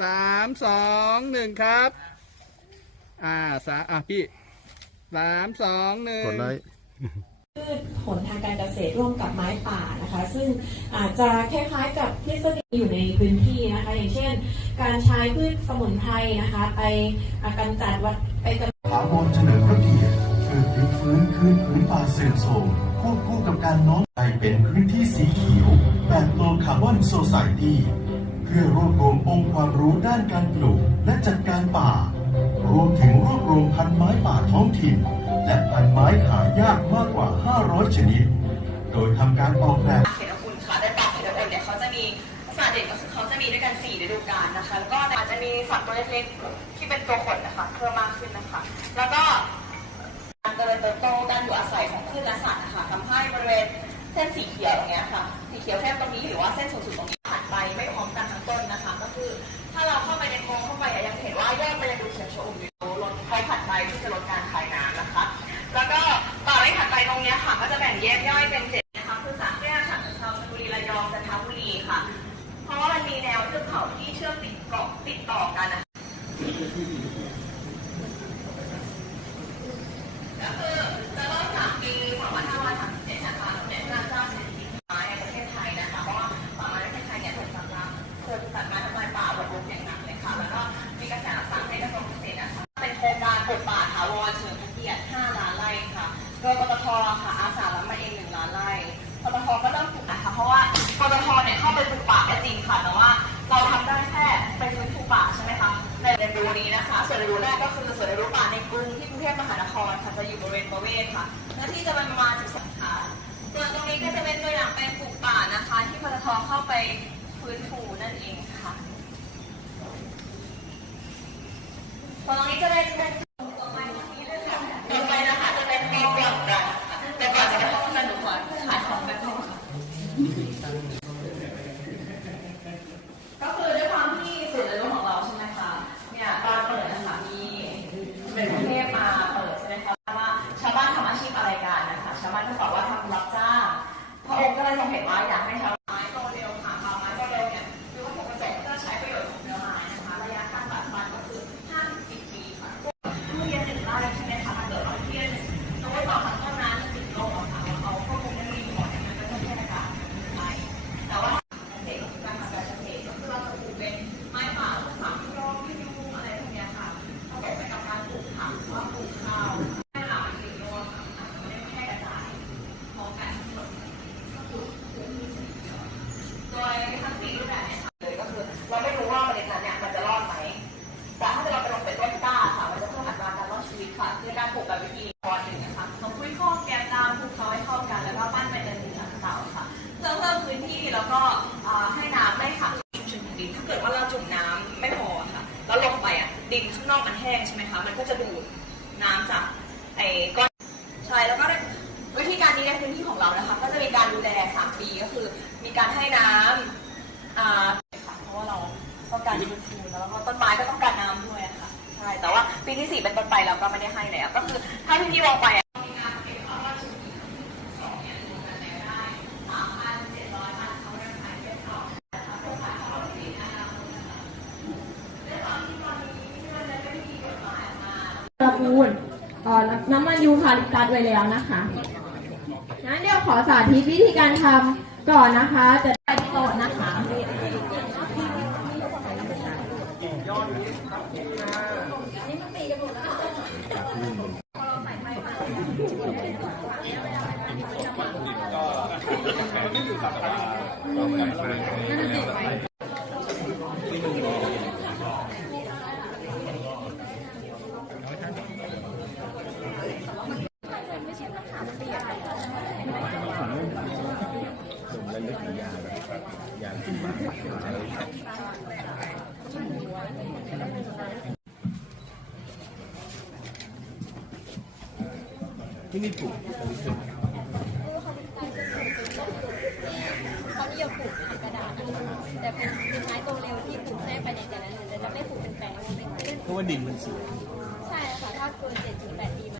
สามสองหนึ่งครับ อ่าสาอะพี่สามสองหนึ่ง กดไลค์ พืชผลทางการเกษตรร่วมกับไม้ป่านะคะ ซึ่งอาจจะคล้ายๆกับทฤษฎีอยู่ในพื้นที่นะคะ อย่างเช่น การใช้พืชสมุนไพรนะคะ ไปอ่ากำจัดวัดไปกำ ถาวรเฉลิมพระเกียรติเพื่อพลิกฟื้นคืนพื้นป่าเสื่อมโทรมควบคู่กับการน้อมให้เป็นพื้นที่สีเขียวแบบโลคาร์บอนโซไซตี้เพื่อรวบรวมองค์ความรู้ด้านการปลูกและจัดการป่า รวมถึงรวบรวมพันธุ์ไม้ป่าท้องถิ่น และพันธุ์ไม้หายากมากกว่า 500 ชนิด โดยทำการออกแบบ เขตคุณค่ะในป่าเขตคุณเนี่ยเขาจะมีลักษณะเด่นก็คือเขาจะมีด้วยกัน 4 ฤดูกาลนะคะ แล้วก็อาจจะมีสัตว์ตัวเล็กๆที่เป็นตัวขนนะคะเพิ่มมากขึ้นนะคะ แล้วก็การเจริญเติบโตการอยู่อาศัยของพืชและสัตว์นะคะทำให้บริเวณเส้นสีเขียวตรงเนี้ยค่ะ สีเขียวเข้มตรงนี้หรือว่าเส้นศูนย์ ทค่ะอาสารับมาเอง1ล้านไร่ปตทก็เริ่มปลูกนะคะเพราะว่าปตทเนี่ยเข้าไปปลูกป่าก็จริงค่ะ แต่ว่าเราทำได้แค่ไปฟื้นฟูป่าใช่ไหมคะ ในเรียนรู้นี้นะคะส่วนเรียนรู้แรกก็คือส่วนเรียนรู้ป่าในกรุงที่กรุงเทพมหานครค่ะ จะอยู่บริเวณประเวศค่ะเนื้อที่จะเป็นประมาณ12ค่ะส่วนตรงนี้ก็จะเป็นตัวอย่างแปลงปลูกป่านะคะ ที่ปตทเข้าไปฟื้นฟูนั่นเองค่ะตรงนี้จะเป็น บ้านก็ตอบว่าทำรับจ้างพระองค์ก็เลยทรงเห็นว่าอยากให้ชาว มันแห้งใช่ไหมคะ มันก็จะดูดน้ำจากไอ้ก้อนใช่แล้วก็วิธีการนี้ในพื้นที่ของเรานะคะ ก็จะมีการดูแลสามปีก็คือ มีการให้น้ำอ่าค่ะเพราะว่าเราต้องการฟื้นฟูแล้วก็ต้นไม้ก็ต้องการน้ำด้วยะค่ะใช่แต่ว่าปีที่สี่เป็นต้นไปเราก็ไม่ได้ให้แล้วก็คือถ้าที่พี่วางไป กูลน้ำมันยูคาลิปตัสไว้แล้วนะคะงั้นเดี๋ยวขอสาธิตวิธีการทำก่อนนะคะ จะได้โตะนะคะ ที่นี่ปลูกเขานิยมปลูกทำกระดาษนะคะแต่เป็นเป็นไม้โตเร็วที่ปลูกแทรกไปในแต่ละเดือนแต่จะไม่ปลูกเป็นแปลงไม่ขึ้นเพราะว่าดินมันสวย ใช่ค่ะถ้าเกิน7-8ปี